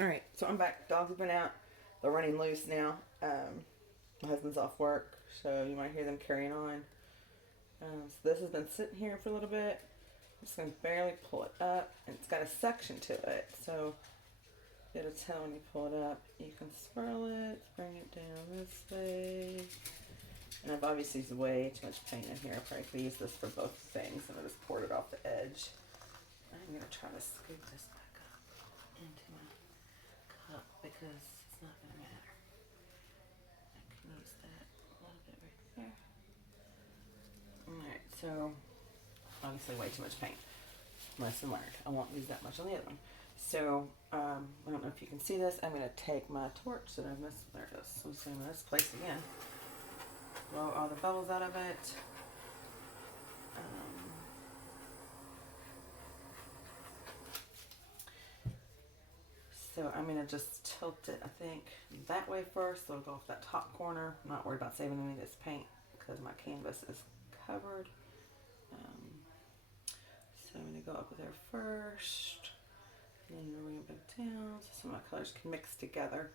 All right, so I'm back. Dogs have been out. They're running loose now. My husband's off work, so you might hear them carrying on. So this has been sitting here for a little bit. I'm just going to barely pull it up, and it's got a suction to it, so it'll tell when you pull it up. You can swirl it, bring it down this way. And I've obviously used way too much paint in here. I probably could use this for both things, and I just poured it off the edge. I'm going to try to scoop this back up into my cup because it's not going to matter. I can use that a little bit right there. Alright, so obviously way too much paint. Lesson learned. I won't use that much on the other one. So, I don't know if you can see this. I'm going to take my torch that I missed. There it is. So I'm just going to this place again. Blow all the bubbles out of it. Um, so I'm going to just tilt it, I think, that way first. So it'll go off that top corner. I'm not worried about saving any of this paint because my canvas is covered. So I'm going to go up there first. And then bring it back down so some of my colors can mix together.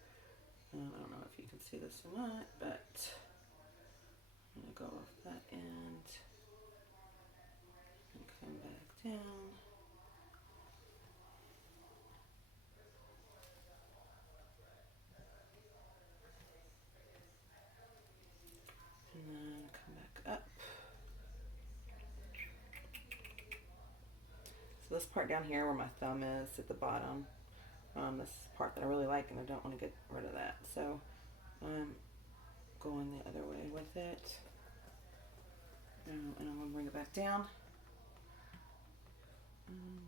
I don't know if you can see this or not, but I'm going to go off that end and come back down. And then come back up. So this part down here where my thumb is at the bottom, this part that I really like and I don't want to get rid of that. So I'm going the other way with it. And I'm going to bring it back down.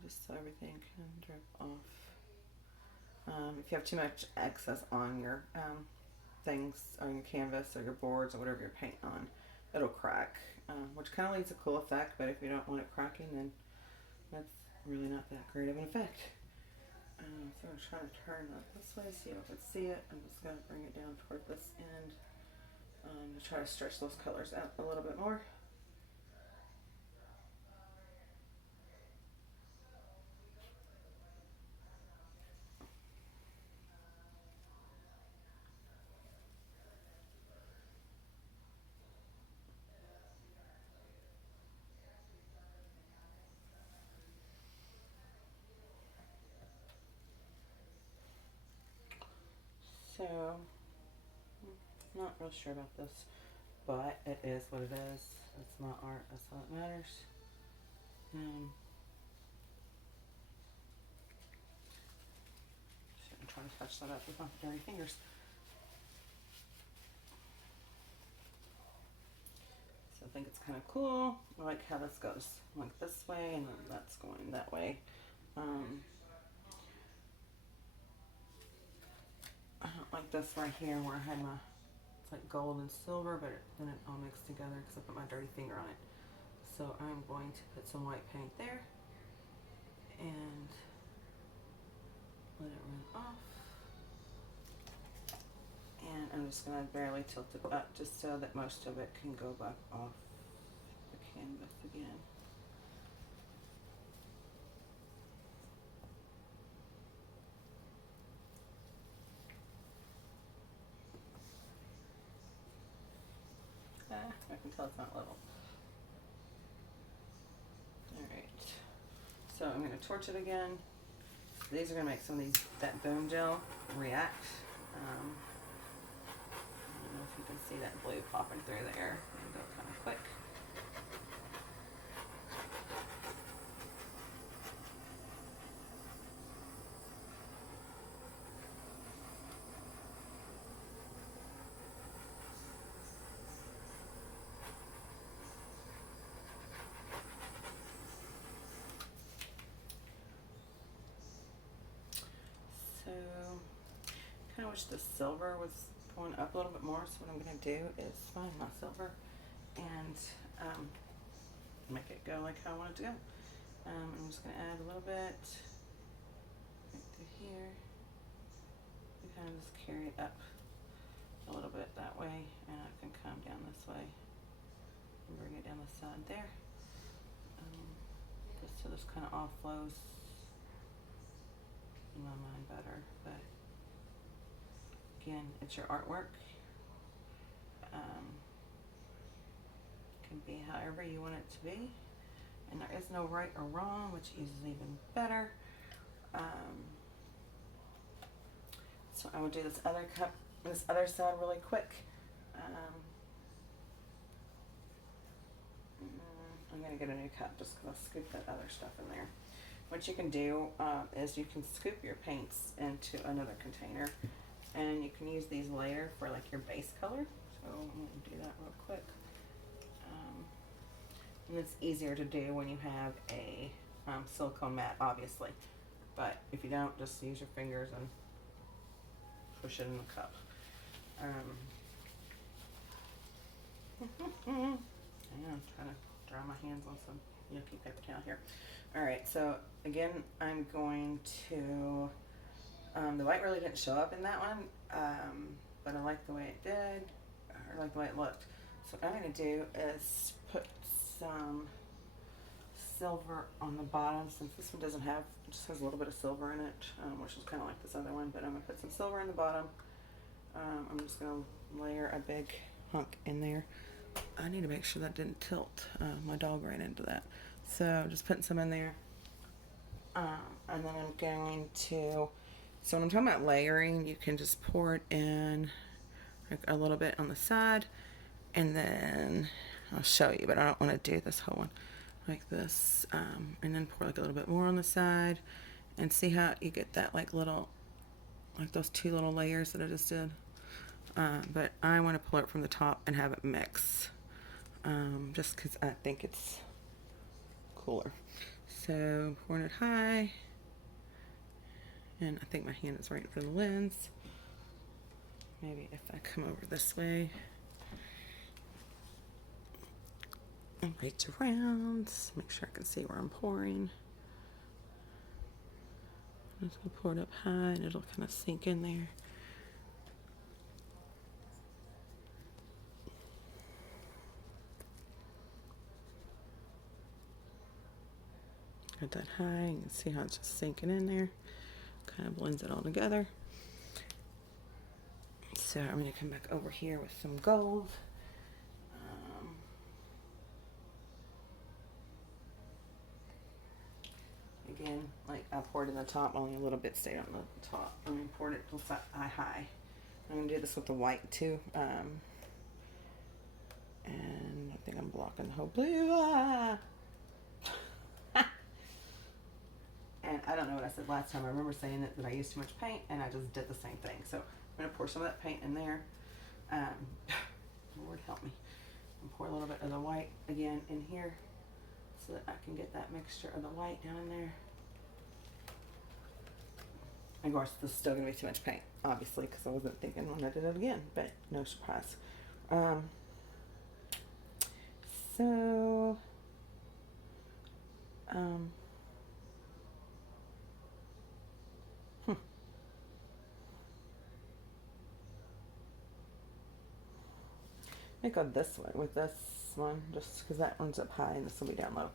Just so everything can drip off. If you have too much excess on your things, on your canvas or your boards or whatever you're painting on, it'll crack, which kind of leaves a cool effect, but if you don't want it cracking, then that's really not that great of an effect. So I'm trying to turn that this way so you can see it. I'm just going to bring it down toward this end to try to stretch those colors out a little bit more. So, not real sure about this, but it is what it is. It's not art, that's all that matters. I'm trying to touch that up with my dirty fingers. So I think it's kind of cool. I like how this goes like this way and then that's going that way. I don't like this right here where I had my, it's like gold and silver, but then it all mixed together because I put my dirty finger on it. So I'm going to put some white paint there and let it run off. And I'm just going to barely tilt it up just so that most of it can go back off the canvas again. I can tell it's not level. Alright, so I'm going to torch it again. These are going to make some of these, that bone gel react. I don't know if you can see that blue popping through there. And go kind of quick. So, kind of wish the silver was going up a little bit more. So what I'm going to do is find my silver and make it go like how I want it to go. I'm just going to add a little bit right through here. And kind of just carry it up a little bit that way, and I can come down this way and bring it down the side there. Just so this kind of all flows my mind better, but again, it's your artwork. Can be however you want it to be, and there is no right or wrong, which is even better. So I will do this other cup, this other side really quick. I'm gonna get a new cup just because I'll scoop that other stuff in there. What you can do is you can scoop your paints into another container, and you can use these later for like your base color. So I'm gonna do that real quick. And it's easier to do when you have a silicone mat, obviously. But if you don't, just use your fingers and push it in the cup. I'm trying to dry my hands on some yucky paper towel here. Alright, so again, I'm going to, the white really didn't show up in that one, but I like the way it did, or like the way it looked. So what I'm going to do is put some silver on the bottom, since this one doesn't have, it just has a little bit of silver in it, which is kind of like this other one, but I'm going to put some silver in the bottom. I'm just going to layer a big hunk in there. I need to make sure that didn't tilt. My dog ran into that. So just putting some in there. And then I'm going to, so when I'm talking about layering, you can just pour it in like a little bit on the side, and then I'll show you, but I don't want to do this whole one like this. And then pour like a little bit more on the side, and see how you get that like little, like those two little layers that I just did. But I want to pull it from the top and have it mix, just because I think it's cooler. So pouring it high, and I think my hand is right for the lens. Maybe if I come over this way and reach around, make sure I can see where I'm pouring. I'm just gonna pour it up high, and it'll kind of sink in there. Got that high, you can see how it's just sinking in there. Kind of blends it all together. So I'm going to come back over here with some gold. Again, like I poured in the top, only a little bit stayed on the top. I mean, poured it till high. I'm going to do this with the white too. And I think I'm blocking the whole blue. And I don't know what I said last time. I remember saying that I used too much paint, and I just did the same thing. So I'm going to pour some of that paint in there. Lord help me. And pour a little bit of the white again in here so that I can get that mixture of the white down in there. Of course, this is still going to be too much paint, obviously, because I wasn't thinking when I did it again, but no surprise. I go this way with this one, just because that one's up high and this will be down low.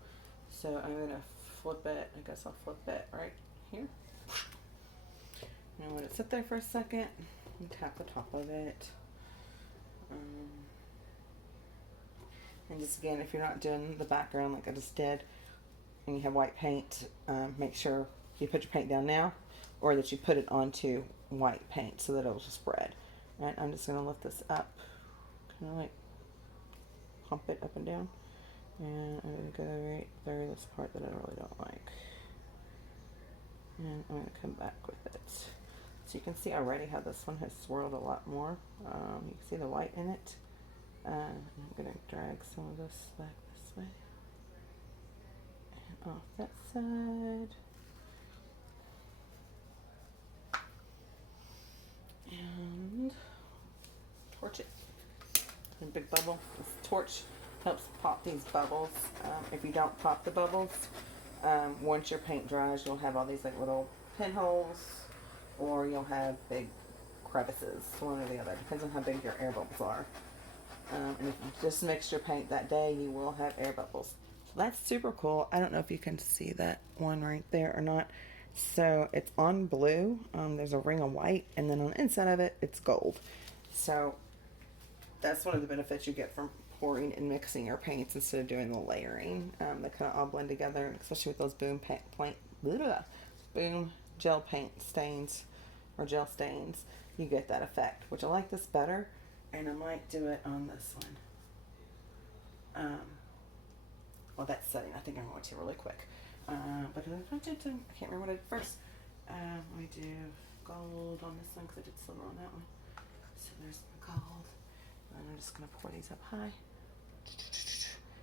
So I'm going to flip it. I guess I'll flip it right here. Now let it sit there for a second and tap the top of it. And just again, if you're not doing the background like I just did, and you have white paint, make sure you put your paint down now, or that you put it onto white paint so that it'll just spread. Right, I'm just going to lift this up, kind of like pump it up and down, and I'm going to go right through this part that I really don't like, and I'm going to come back with it. So you can see already how this one has swirled a lot more. You can see the white in it. I'm going to drag some of this back this way and off that side. And torch it. A big bubble. This torch helps pop these bubbles. If you don't pop the bubbles, once your paint dries, you'll have all these like little pinholes, or you'll have big crevices, one or the other. Depends on how big your air bubbles are. And if you just mix your paint that day, you will have air bubbles. So that's super cool. I don't know if you can see that one right there or not. So it's on blue. There's a ring of white, and then on the inside of it, it's gold. So that's one of the benefits you get from pouring and mixing your paints instead of doing the layering. They kind of all blend together, especially with those boom gel paint stains or gel stains. You get that effect, which I like this better, and I might do it on this one. Well, that's setting. I think I'm going to really quick. But I can't remember what I did first. Let me do gold on this one because I did silver on that one. So there's the gold. And I'm just going to pour these up high.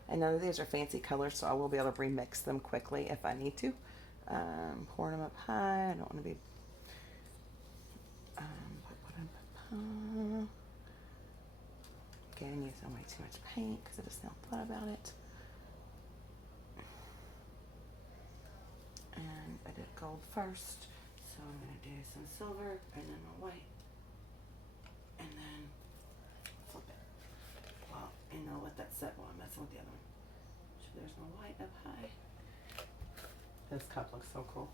And none of these are fancy colors, so I will be able to remix them quickly if I need to. Pouring them up high. I don't want to be. Again, using way too much paint because I just now thought about it. And I did gold first, so I'm going to do some silver and then my white, and then flip it. Well, and I'll let that set while I'm messing with the other one. So there's my white up high. This cup looks so cool.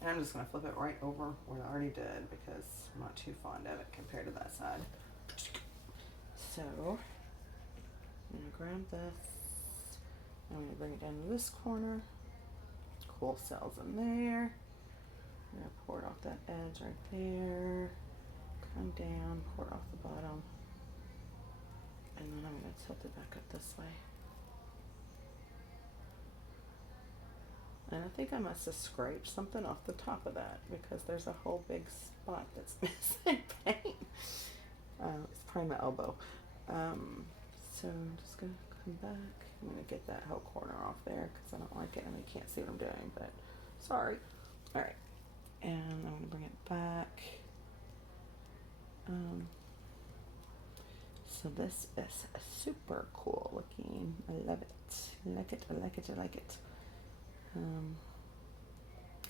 And I'm just going to flip it right over where I already did because I'm not too fond of it compared to that side. So I'm going to grab this. I'm going to bring it down to this corner. Cool cells in there. I'm going to pour it off that edge right there. Come down, pour it off the bottom. And then I'm going to tilt it back up this way. And I think I must have scraped something off the top of that because there's a whole big spot that's missing paint. It's probably my elbow. So I'm just going to come back. I'm going to get that whole corner off there because I don't like it and you can't see what I'm doing, but sorry. All right. And I'm going to bring it back. So this is super cool looking. I love it. I like it. I like it. I like it.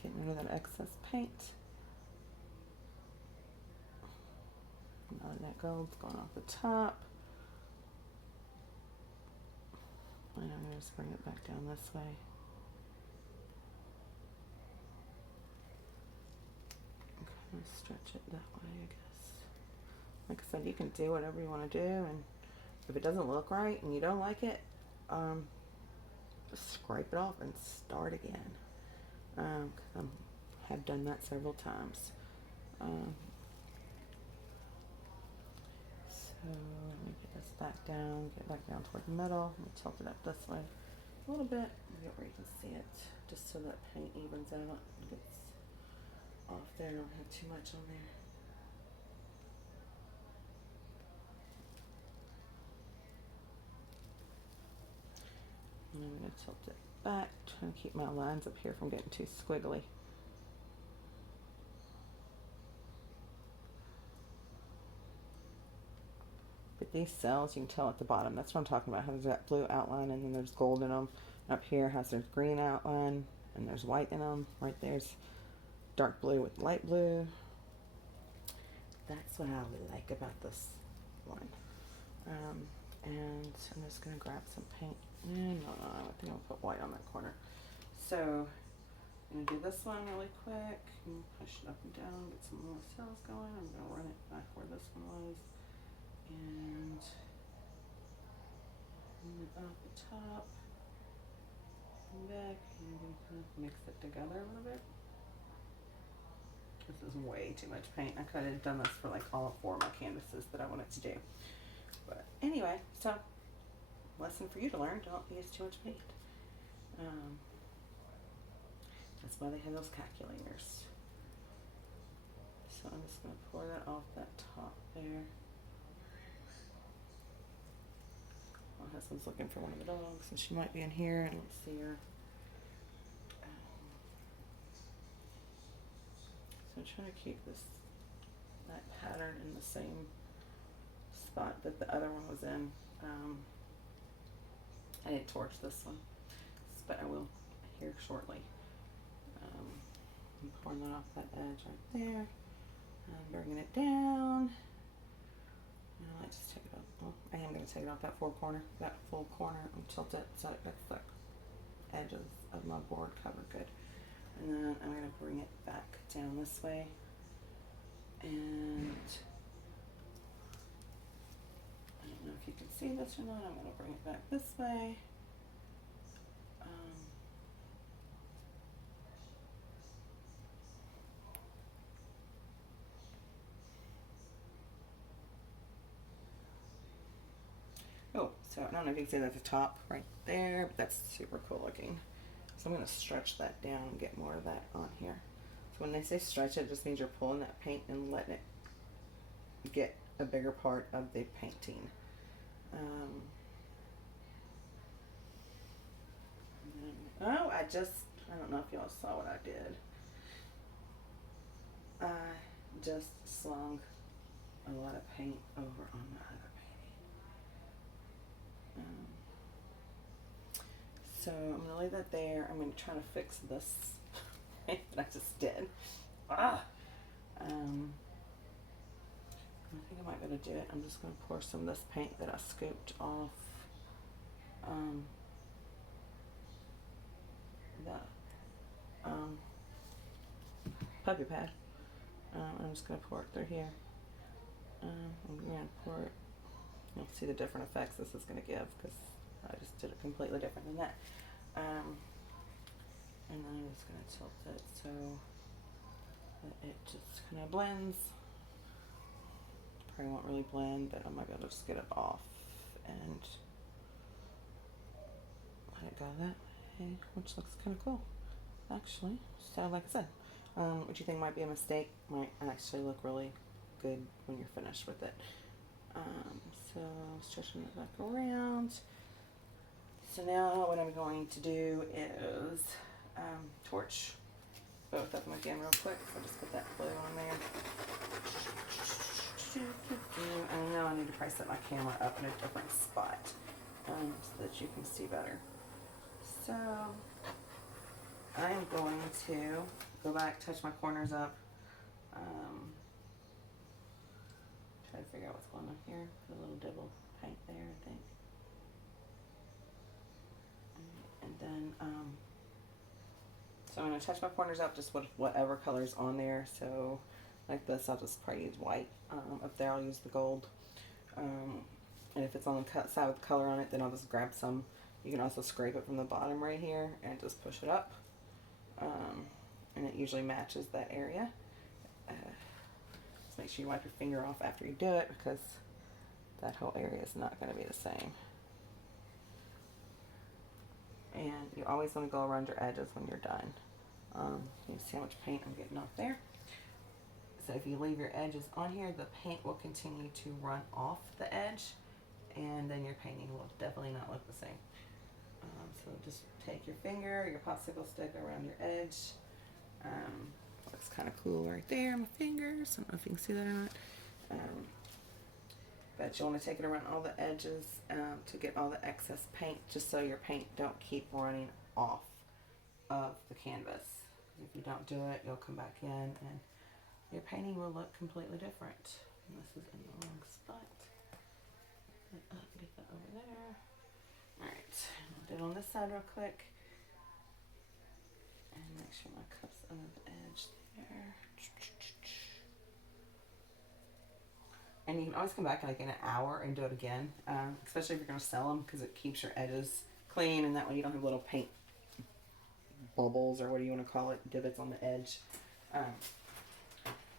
Getting rid of that excess paint. Now that gold's going off the top. And I'm going to just bring it back down this way. Kind of stretch it that way, I guess. Like I said, you can do whatever you want to do, and if it doesn't look right and you don't like it, just scrape it off and start again. I have done that several times. So let me get this back down, get back down toward the middle. Let me tilt it up this way a little bit, get where you can see it, just so that paint evens out and gets off there. I don't have too much on there. And I'm going to tilt it back, trying to keep my lines up here from getting too squiggly. But these cells, you can tell at the bottom, that's what I'm talking about, how there's that blue outline and then there's gold in them. Up here has there's green outline and there's white in them. Right there's dark blue with light blue. That's what I like about this one. And I'm just going to grab some paint. No, I think I'll put white on that corner. So I'm going to do this one really quick. And push it up and down, get some more cells going. I'm going to run it back where this one was. And off the top and back, and I'm going to kind of mix it together a little bit. This is way too much paint. I could have done this for like all 4 of my canvases that I wanted to do. But anyway, so lesson for you to learn, don't use too much paint. That's why they have those calculators. So I'm just going to pour that off that top there. My husband's looking for one of the dogs, and she might be in here. I don't see her. So I'm trying to keep that pattern in the same spot that the other one was in. I didn't torch this one, but I will here shortly. I'm pouring that off that edge right there. I'm bringing it down. I might just take it off. Well, I am going to take it off that full corner and tilt it so it gets the edges of my board covered good. And then I'm going to bring it back down this way. And I don't know if you can see this or not. I'm going to bring it back this way. Oh, so I don't know if you can see that at the top right there, but that's super cool looking. So I'm going to stretch that down and get more of that on here. So when they say stretch, it just means you're pulling that paint and letting it get a bigger part of the painting. Oh, I don't know if y'all saw what I did. I just slung a lot of paint over on my other painting. So I'm going to leave that there. I'm going to try to fix this paint that I just did. I think I might be able to do it. I'm just going to pour some of this paint that I scooped off the puppy pad. I'm just going to pour it through here. I'm going to pour it. You'll see the different effects this is going to give because I just did it completely different than that. And then I'm just going to tilt it so that it just kind of blends. Probably won't really blend, but I might be able to just get it off and let it go that way, which looks kind of cool, actually. So, like I said, what you think might be a mistake might actually look really good when you're finished with it. So, stretching it back around. So now what I'm going to do is torch both of them again real quick. So just put that blue on there. And now I need to probably set my camera up in a different spot so that you can see better. So I'm going to go back, touch my corners up, try to figure out what's going on here. Put a little dibble paint there, I think. And then, so I'm going to touch my corners up just with whatever color's on there. So like this, I'll just probably use white. Up there, I'll use the gold. And if it's on the side with color on it, then I'll just grab some. You can also scrape it from the bottom right here and just push it up. And it usually matches that area. Just make sure you wipe your finger off after you do it because that whole area is not going to be the same. And you always want to go around your edges when you're done. You see how much paint I'm getting off there. So if you leave your edges on here, the paint will continue to run off the edge, and then your painting will definitely not look the same. So just take your finger, your popsicle stick around your edge. Looks kind of cool right there on my fingers. I don't know if you can see that or not. But you want to take it around all the edges to get all the excess paint, just so your paint don't keep running off of the canvas. If you don't do it, you'll come back in and your painting will look completely different. And this is in the wrong spot. Get that over there. Alright, I'll do it on this side real quick. And make sure my cup's under the edge there. And you can always come back like in an hour and do it again, especially if you're going to sell them, because it keeps your edges clean, and that way you don't have little paint bubbles, or what do you want to call it, divots on the edge,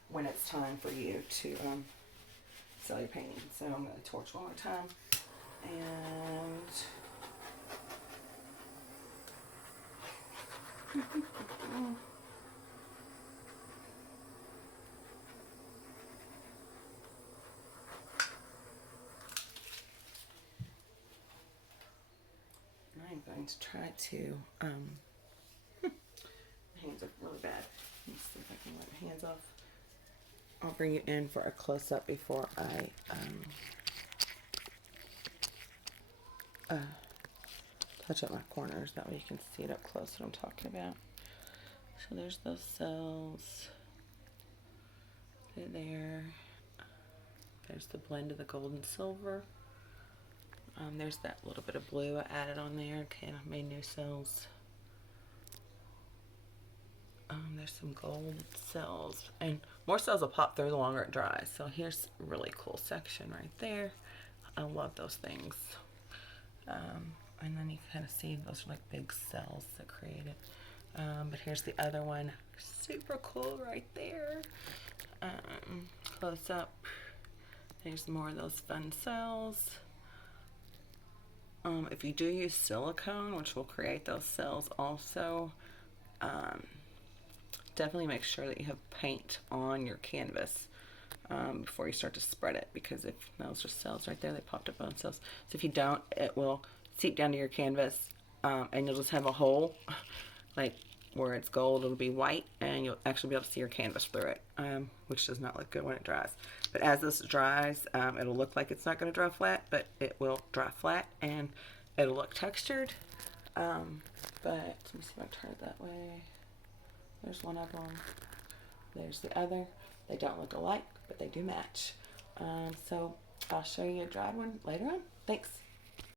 when it's time for you to sell your painting. So I'm going to torch one more time, and I'm going to try to, my hands are really bad. Let's see if I can wipe my hands off. I'll bring you in for a close-up before I touch up my corners. That way you can see it up close what I'm talking about. So there's those cells. They're there. There's the blend of the gold and silver. There's that little bit of blue I added on there. Okay, I made new cells. There's some gold cells, and more cells will pop through the longer it dries. So here's a really cool section right there. I love those things. And then you kind of see those are like big cells that create it. But here's the other one, super cool right there. Close up. There's more of those fun cells. If you do use silicone, which will create those cells also, definitely make sure that you have paint on your canvas before you start to spread it, because if those are cells right there, they popped up on cells. So if you don't, it will seep down to your canvas, and you'll just have a hole, like where it's gold, it'll be white, and you'll actually be able to see your canvas through it, which does not look good when it dries. But as this dries, it'll look like it's not going to dry flat, but it will dry flat, and it'll look textured. But let me see if I turn it that way. There's one of them. There's the other. They don't look alike, but they do match. So I'll show you a dried one later on. Thanks.